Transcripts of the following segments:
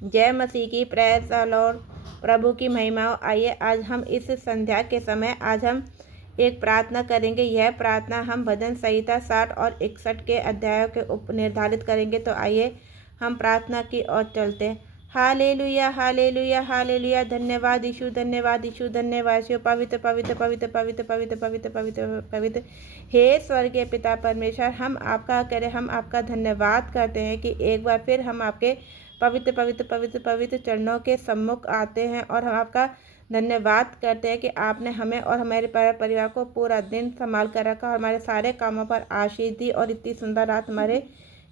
जय मसीह की, praise the Lord. प्रभु की महिमा हो। आइए आज हम इस संध्या के समय आज हम एक प्रार्थना करेंगे। यह प्रार्थना हम भजन संहिता 60 और 61 के अध्यायों के उप निर्धारित करेंगे। तो आइए हम प्रार्थना की ओर चलते हैं। Hallelujah, hallelujah, hallelujah. धन्यवाद यीशु, धन्यवाद यीशु, धन्यवाद यीशु। पवित्र पवित्र पवित्र पवित्र पवित्र पवित्र पवित्र पवित्र हे स्वर्गीय पिता परमेश्वर, हम आपका करें, हम आपका धन्यवाद करते हैं कि एक बार फिर हम आपके पवित्र पवित्र पवित्र पवित्र चरणों के सम्मुख आते हैं और हम आपका धन्यवाद करते हैं कि आपने हमें और हमारे परिवार को पूरा दिन संभाल कर रखा और हमारे सारे कामों पर आशीष दी और इतनी सुंदर रात हमारे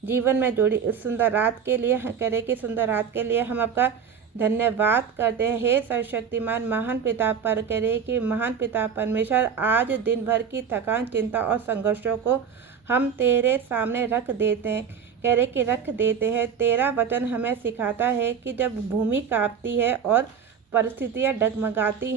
जीवन में जोड़ी। इस सुंदर रात के लिए करें कि सुंदर रात के लिए हम आपका धन्यवाद करते हैं। हे सर्वशक्तिमान महान पिता पर करे कि महान पिता परमेश्वर, आज दिन भर की थकान, चिंता और संघर्षों को हम तेरे सामने रख देते हैं। कह रहे कि रख देते हैं। तेरा वचन हमें सिखाता है कि जब भूमि कांपती है और परिस्थितियाँ डगमगाती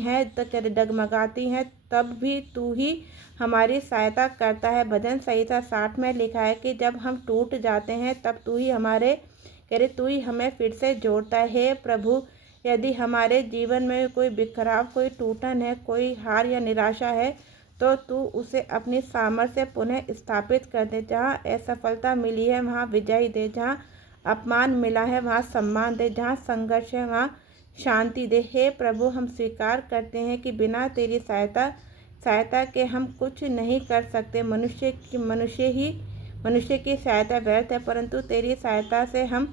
हैं तब भी तू ही हमारी सहायता करता है। भजन संहिता 60 में लिखा है कि जब हम टूट जाते हैं तब तू ही तू ही हमें फिर से जोड़ता है। हे प्रभु, यदि हमारे जीवन में कोई बिखराव, कोई टूटन है, कोई हार या निराशा है तो तू उसे अपनी सामर्थ्य से पुनः स्थापित कर दे। जहाँ असफलता मिली है वहाँ विजय दे, जहाँ अपमान मिला है वहाँ सम्मान दे, जहाँ संघर्ष है वहाँ शांति दे। हे प्रभु, हम स्वीकार करते हैं कि बिना तेरी सहायता के हम कुछ नहीं कर सकते। मनुष्य की सहायता व्यर्थ है, परंतु तेरी सहायता से हम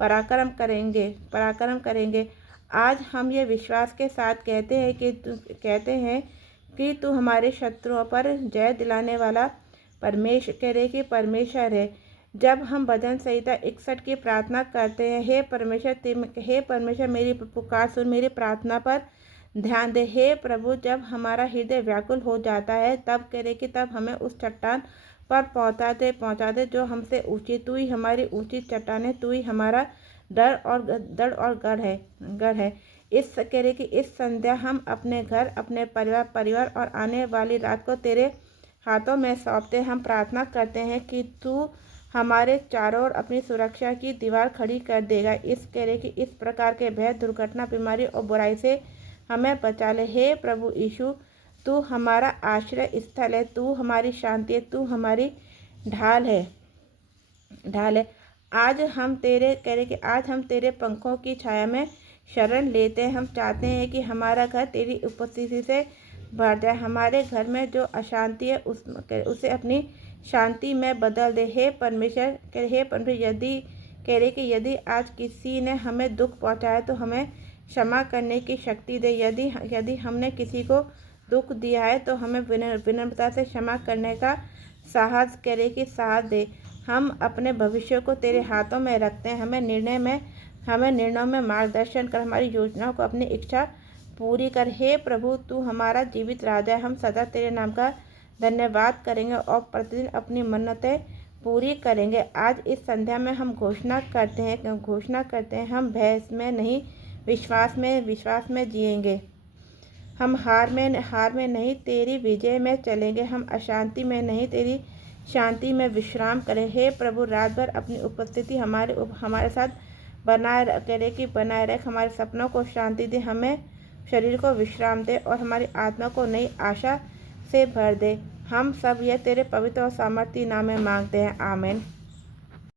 पराक्रम करेंगे। आज हम ये विश्वास के साथ कहते हैं कि तू हमारे शत्रुओं पर जय दिलाने वाला परमेश्वर है। जब हम भजन संहिता 61 की प्रार्थना करते हैं, हे परमेश्वर मेरी पुकार सुन, मेरी प्रार्थना पर ध्यान दे। हे प्रभु, जब हमारा हृदय व्याकुल हो जाता है तब हमें उस चट्टान पर पहुंचा दे जो हमसे ऊंची। तू ही हमारी ऊंची चट्टान है, तू ही हमारा डर और गढ़ है। इस संध्या हम अपने घर, अपने परिवार और आने वाली रात को तेरे हाथों में सौंपते। हम प्रार्थना करते हैं कि तू हमारे चारों ओर अपनी सुरक्षा की दीवार खड़ी कर देगा। इस प्रकार के भय, दुर्घटना, बीमारी और बुराई से हमें बचा ले। हे प्रभु यीशु, तू हमारा आश्रय स्थल है, तू हमारी शांति है, तू हमारी ढाल है। आज हम तेरे पंखों की छाया में शरण लेते हैं। हम चाहते हैं कि हमारा घर तेरी उपस्थिति से भर जाए। हमारे घर में जो अशांति है उसे अपनी शांति में बदल दे। हे परमेश्वर, यदि आज किसी ने हमें दुख पहुंचाया तो हमें क्षमा करने की शक्ति दे। यदि हमने किसी को दुख दिया है तो हमें विनम्रता से क्षमा करने का साहस दे। हम अपने भविष्य को तेरे हाथों में रखते हैं। हमें निर्णयों में मार्गदर्शन कर, हमारी योजनाओं को अपनी इच्छा पूरी कर। हे प्रभु, तू हमारा जीवित राजा है। हम सदा तेरे नाम का धन्यवाद करेंगे और प्रतिदिन अपनी मन्नतें पूरी करेंगे। आज इस संध्या में हम घोषणा करते हैं हम भय में नहीं, विश्वास में जिएंगे। हम हार में नहीं, तेरी विजय में चलेंगे। हम अशांति में नहीं, तेरी शांति में विश्राम करें। हे प्रभु, रात भर अपनी उपस्थिति हमारे साथ बनाए रख। हमारे सपनों को शांति दे, हमें शरीर को विश्राम दे और हमारी आत्मा को नई आशा से भर दे। हम सब यह तेरे पवित्र और सामर्थी नाम में मांगते हैं, आमीन।